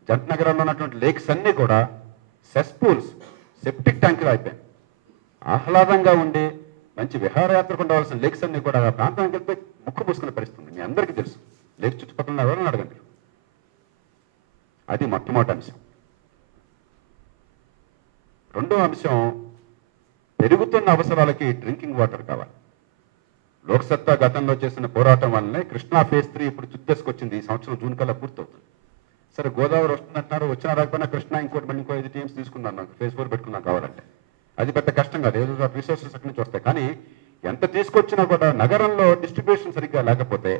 జంట నగరంలో ఉన్నటువంటి లేక్స్ అన్నీ కూడా సెస్పూల్స్, సెప్టిక్ ట్యాంకులు అయిపోయాయి. ఆహ్లాదంగా ఉండి మంచి విహారయాత్రకు ఉండవలసిన లేక్స్ అన్నీ కూడా ఆ ప్రాంతానికి వెళ్ళిపోయి ముక్కు పూసుకునే పరిస్థితుంది. మీ అందరికీ తెలుసు. లేక్ చుట్టుపక్కల ఎవరైనా అడగండి. అది మొట్టమొదటి అంశం. రెండో అంశం, పెరుగుతున్న అవసరాలకి డ్రింకింగ్ వాటర్ కావాలి. లోక్సత్తా గతంలో చేసిన పోరాటం వల్లనే కృష్ణా ఫేజ్ 3 ఇప్పుడు చుట్టేసుకొచ్చింది. ఈ సంవత్సరం జూన్ కల్లా పూర్తవుతుంది. సరే, గోదావరి వస్తుందంటున్నారు, వచ్చినా రాకపోయినా కృష్ణా ఇంకో 5 టీమ్స్ తీసుకున్నాను, నాకు ఫేజ్ 4 పెట్టుకున్నాం కావాలంటే. అది పెద్ద కష్టం కాదు, ఏదో రిసోర్సెస్ అక్కడి నుంచి వస్తాయి. కానీ ఎంత తీసుకొచ్చినా కూడా నగరంలో డిస్ట్రిబ్యూషన్ సరిగ్గా లేకపోతే,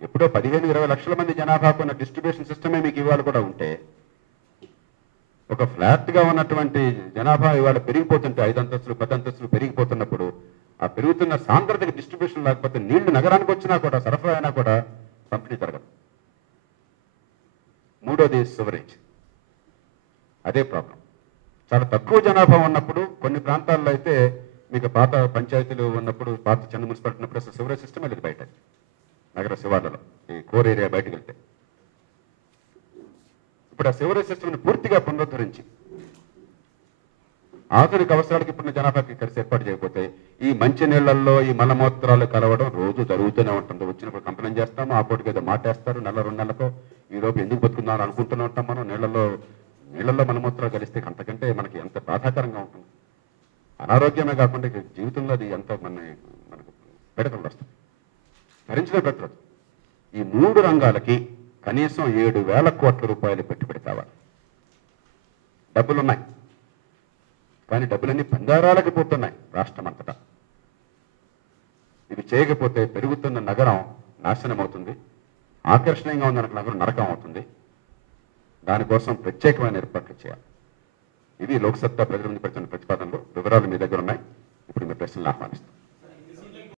ఎప్పుడో 15-20 లక్షల మంది జనాభాకు ఉన్న డిస్ట్రిబ్యూషన్ సిస్టమే మీకు ఇవాళ కూడా ఉంటే, ఒక ఫ్లాట్గా ఉన్నటువంటి జనాభా ఇవాళ పెరిగిపోతుంటే 5 అంతస్తులు 10 అంతస్తులు పెరిగిపోతున్నప్పుడు ఆ పెరుగుతున్న సాంద్రతకి డిస్ట్రిబ్యూషన్ లేకపోతే నీళ్లు నగరానికి వచ్చినా కూడా, సరఫరా అయినా కూడా పంపిణీ జరగదు. మూడోది సివరేజ్. అదే ప్రాబ్లం. చాలా తక్కువ జనాభా ఉన్నప్పుడు కొన్ని ప్రాంతాల్లో అయితే మీకు పాత పంచాయతీలు ఉన్నప్పుడు, పాత చిన్న మున్సిపాలిటీ ఉన్నప్పుడు అసలు సివరేజ్ సిస్టమే లేదు బయట, నగర శివార్లలో, ఈ కోర్ ఏరియా బయటకు వెళ్తే. ఇప్పుడు ఆ సివరేజ్ సిస్టమ్ని పూర్తిగా పునరుద్ధరించి ఆధునిక అవసరాలకు ఇప్పుడు జనాభాకి కలిసి ఏర్పాటు చేయకపోతే ఈ మంచి నీళ్లలో ఈ మలమూత్రాలు కలవడం రోజు జరుగుతూనే ఉంటుంది. వచ్చినప్పుడు కంప్లైంట్ చేస్తాము, ఆ పూటకి ఏదో మాటేస్తారు, 1-2 నెలలకు. ఈ లోపు ఎందుకు బతుకుందాం అని అనుకుంటూనే ఉంటాం మనం. నీళ్లలో మలమూత్రాలు కలిస్తే అంతకంటే మనకి ఎంత బాధాకరంగా ఉంటుంది. అనారోగ్యమే కాకుండా జీవితంలో అది ఎంత మనకు పెడకలు వస్తుంది, భరించలే పెట్టదు. ఈ 3 రంగాలకి కనీసం 7,000 కోట్ల రూపాయలు పెట్టుబడి కావాలి. డబ్బులున్నాయి, కానీ డబ్బులన్నీ బంగారాలకు పోతున్నాయి రాష్ట్రం అంతటా. ఇవి చేయకపోతే పెరుగుతున్న నగరం నాశనం అవుతుంది, ఆకర్షణీయంగా ఉన్న నగరం నరకం అవుతుంది. దానికోసం ప్రత్యేకమైన ఏర్పాట్లు చేయాలి. ఇవి లోక్సత్తా ప్రజల ముందు పెడుతున్న ప్రతిపాదనలు. వివరాలు మీ దగ్గర ఉన్నాయి. ఇప్పుడు మీ ప్రశ్నలు ఆహ్వానిస్తాం.